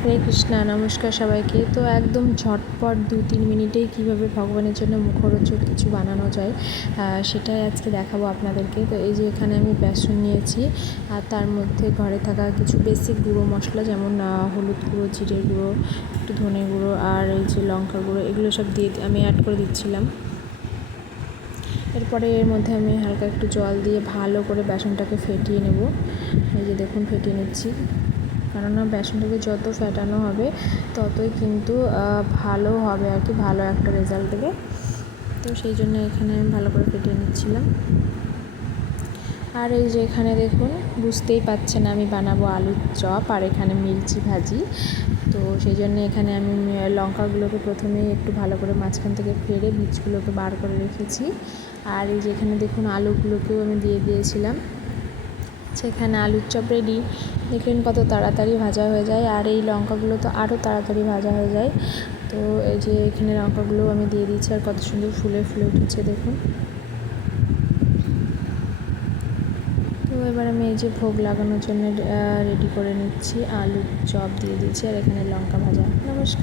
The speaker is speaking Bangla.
হরে কৃষ্ণা, নমস্কার সবাইকে। তো একদম ঝটপট 2-3 মিনিটেই কীভাবে ভগবানের জন্য মুখরোচক কিছু বানানো যায় সেটাই আজকে দেখাবো আপনাদেরকে। তো এই যে এখানে আমি বেসন নিয়েছি আর তার মধ্যে ঘরে থাকা কিছু বেসিক গুঁড়ো মশলা, যেমন হলুদ গুঁড়ো, জিরের গুঁড়ো, একটু ধনে গুঁড়ো আর এই যে লঙ্কার গুঁড়ো, এগুলো সব দিয়ে আমি অ্যাড করে দিচ্ছিলাম। এরপরে এর মধ্যে আমি হালকা একটু জল দিয়ে ভালো করে বেসনটাকে ফেটিয়ে নেব। এই যে দেখুন, ফেটিয়ে নিচ্ছি, কেননা বেসনটাকে যত ফেটানো হবে ততই কিন্তু ভালো হবে আর কি, ভালো একটা রেজাল্ট দেবে। তো সেই জন্য এখানে আমি ভালো করে ফেটিয়ে নিচ্ছিলাম। আর এই যে এখানে দেখুন, বুঝতেই পাচ্ছেন আমি বানাবো আলুর চপ আর এখানে মির্চি ভাজি। তো সেই জন্য এখানে আমি লঙ্কাগুলোকে প্রথমেই একটু ভালো করে মাঝখান থেকে ফেড়ে বীজগুলোকে বার করে রেখেছি। আর এই যে এখানে দেখুন, আলুগুলোকেও আমি দিয়ে দিয়েছিলাম। সেখানে আলুর চপ রেডি। দেখলেন কত তাড়াতাড়ি ভাজা হয়ে যায়, আর এই লঙ্কাগুলো তো আরও তাড়াতাড়ি ভাজা হয়ে যায়। তো এই যে এখানে লঙ্কাগুলো আমি দিয়ে দিচ্ছি, আর কত সুন্দর ফুলে ফুলে উঠেছে দেখুন। তো এবার আমি এই যে ভোগ লাগানোর জন্য রেডি করে নিচ্ছি, আলুর চপ দিয়ে দিচ্ছি আর এখানে লঙ্কা ভাজা। নমস্কার।